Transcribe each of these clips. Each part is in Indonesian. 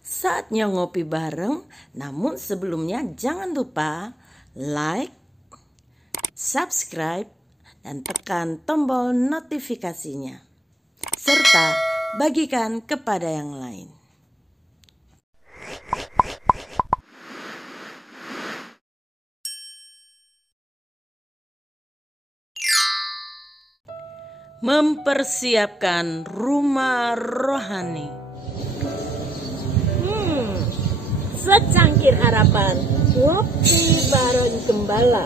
Saatnya ngopi bareng, namun sebelumnya jangan lupa like, subscribe, dan tekan tombol notifikasinya. Serta bagikan kepada yang lain. Mempersiapkan rumah rohani. Secangkir harapan, ngopi bareng gembala.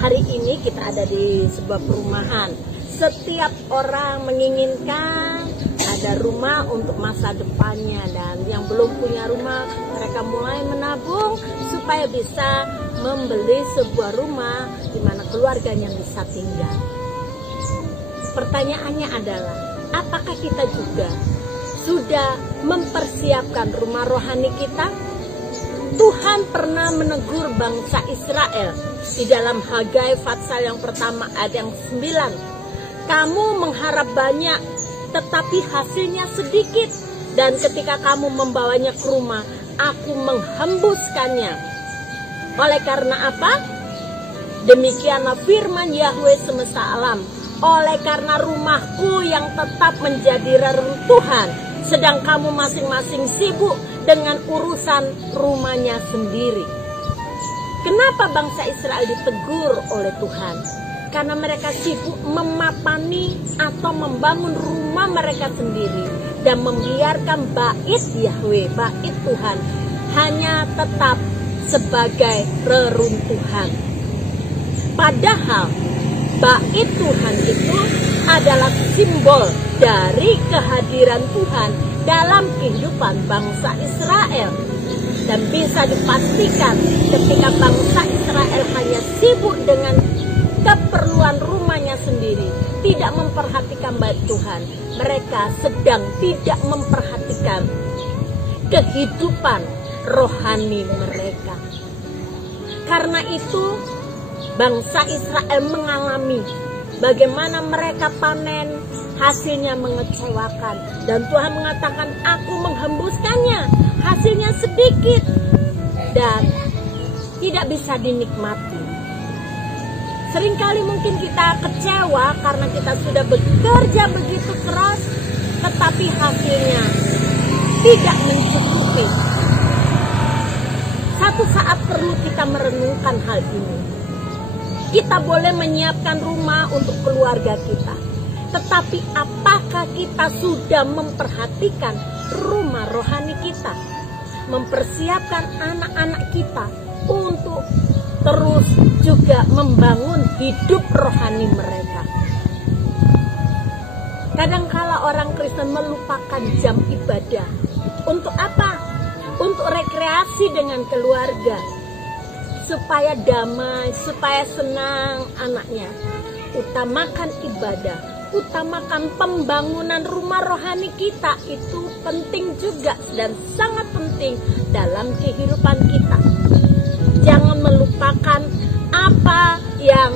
Hari ini kita ada di sebuah perumahan. Setiap orang menginginkan ada rumah untuk masa depannya, dan yang belum punya rumah mereka mulai menabung supaya bisa membeli sebuah rumah di mana keluarganya bisa tinggal. Pertanyaannya adalah, apakah kita juga sudah mempersiapkan rumah rohani kita? Tuhan pernah menegur bangsa Israel di dalam Hagai pasal yang pertama ayat yang 9. Kamu mengharap banyak, tetapi hasilnya sedikit. Dan ketika kamu membawanya ke rumah, aku menghembuskannya. Oleh karena apa? Demikianlah firman Yahweh semesta alam. Oleh karena rumahku yang tetap menjadi reruntuhan, sedang kamu masing-masing sibuk dengan urusan rumahnya sendiri. Kenapa bangsa Israel ditegur oleh Tuhan? Karena mereka sibuk memapani atau membangun rumah mereka sendiri dan membiarkan bait Yahweh, bait Tuhan, hanya tetap sebagai reruntuhan. Padahal bait Tuhan itu adalah simbol dari kehadiran Tuhan dalam kehidupan bangsa Israel. Dan bisa dipastikan ketika bangsa Israel hanya sibuk dengan keperluan rumahnya sendiri, tidak memperhatikan bait Tuhan, mereka sedang tidak memperhatikan kehidupan rohani mereka. Karena itu bangsa Israel mengalami bagaimana mereka panen, hasilnya mengecewakan. Dan Tuhan mengatakan, aku menghembuskannya, hasilnya sedikit dan tidak bisa dinikmati. Seringkali mungkin kita kecewa karena kita sudah bekerja begitu keras, tetapi hasilnya tidak mencukupi. Satu saat perlu kita merenungkan hal ini. Kita boleh menyiapkan rumah untuk keluarga kita, tetapi apakah kita sudah memperhatikan rumah rohani kita? Mempersiapkan anak-anak kita untuk terus juga membangun hidup rohani mereka. Kadangkala orang Kristen melupakan jam ibadah. Untuk apa? Untuk rekreasi dengan keluarga, supaya damai, supaya senang anaknya. Utamakan ibadah, utamakan pembangunan rumah rohani kita. Itu penting juga dan sangat penting dalam kehidupan kita. Jangan melupakan apa yang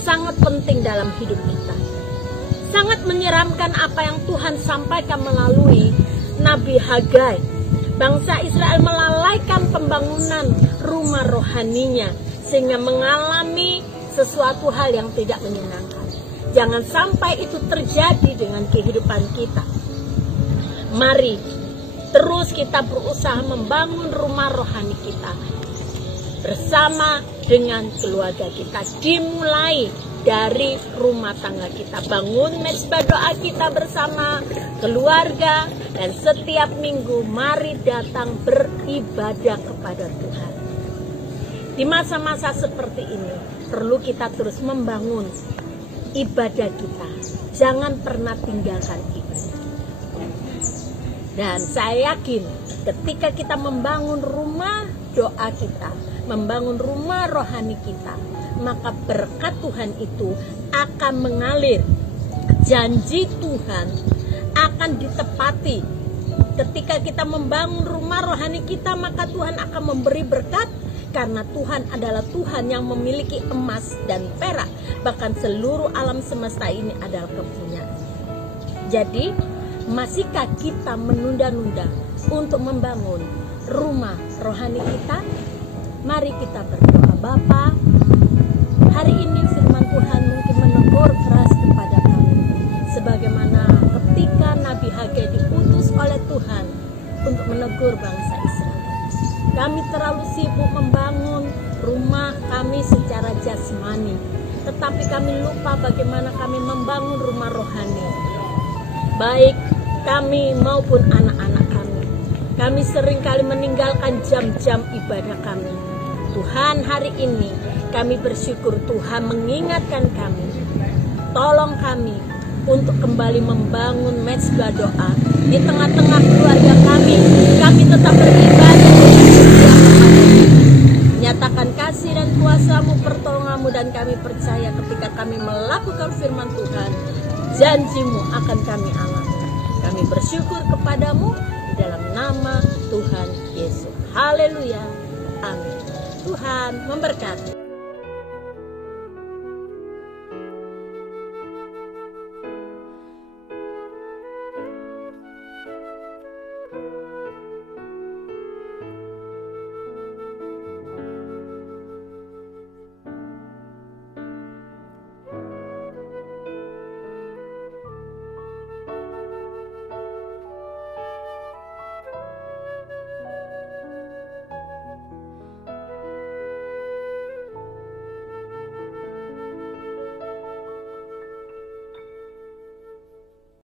sangat penting dalam hidup kita. Sangat menyeramkan apa yang Tuhan sampaikan melalui Nabi Hagai. Bangsa Israel melalaikan pembangunan rumah rohaninya sehingga mengalami sesuatu hal yang tidak menyenangkan. Jangan sampai itu terjadi dengan kehidupan kita. Mari terus kita berusaha membangun rumah rohani kita bersama dengan keluarga kita. Dimulai dari rumah tangga kita. Bangun mezbah doa kita bersama keluarga, dan setiap minggu mari datang beribadah kepada Tuhan. Di masa-masa seperti ini perlu kita terus membangun ibadah kita. Jangan pernah tinggalkan ibadah. Dan saya yakin ketika kita membangun rumah doa kita, membangun rumah rohani kita, maka berkat Tuhan itu akan mengalir. Janji Tuhan akan ditepati. Ketika kita membangun rumah rohani kita, maka Tuhan akan memberi berkat. Karena Tuhan adalah Tuhan yang memiliki emas dan perak. Bahkan seluruh alam semesta ini adalah kepunyaan. Jadi Masihkah kita menunda-nunda untuk membangun rumah rohani kita? Mari kita berdoa. Bapa, hari ini firman Tuhan mungkin menegur keras kepada kami, sebagaimana ketika Nabi Hagai diutus oleh Tuhan untuk menegur bangsa Israel. Kami terlalu sibuk membangun rumah kami secara jasmani, tetapi kami lupa bagaimana kami membangun rumah rohani, baik kami maupun anak-anak kami. Kami seringkali meninggalkan jam-jam ibadah kami. Tuhan, hari ini kami bersyukur Tuhan mengingatkan kami. Tolong kami untuk kembali membangun mezbah doa di tengah-tengah keluarga kami. Kami tetap beribadah dengan setia kepadamu. Nyatakan kasih dan kuasa-Mu, pertolongan-Mu, dan kami percaya ketika kami melakukan firman Tuhan, janji-Mu akan kami alami. Kami bersyukur kepadamu di dalam nama Tuhan Yesus. Haleluya. Amin. Tuhan memberkati.